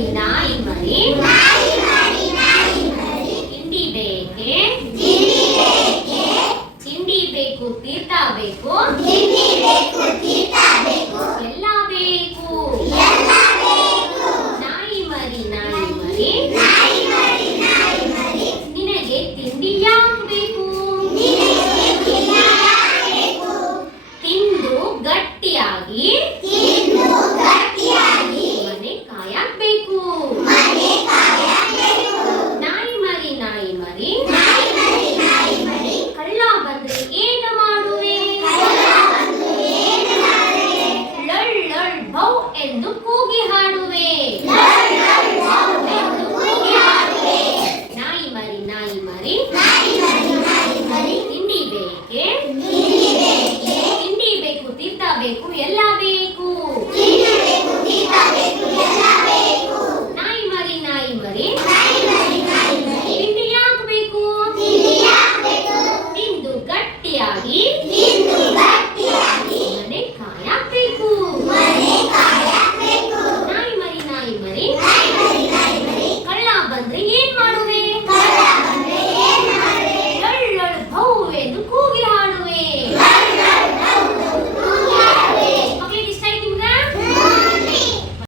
ಮರಿ ನಾಯಿ ಮರಿ ತಿಂಡಿ ಬೇಕೆ? ತಿಂಡಿ ಬೇಕು, ತೀರ್ಥ ಬೇಕು. ಎಲ್ಲ ಬೇಕು. ನಾಯಿ ಮರಿ ನಾಯಿ ಮರಿ ನಿನಗೆ ತಿಂಡಿ ಬೇಕು? ತಿಂದು ಗಟ್ಟಿಯಾಗಿ ನಾಯಿ ಮರಿ ನಾಯಿ ಮರಿ ಕಳ್ಳ ಬಂದ್ರೆ ಏನು ಮಾಡುವೆ ಲಳ್ ಲಳ್ ಬೌ ಎಂದು ಕೂಗಿ ಹಾಡುವೆ ನಾಯಿ ಮರಿ ನಾಯಿ ಮರಿ ತಿಂಡಿ ಬೇಕು ಎಲ್ಲ ಬೇಕು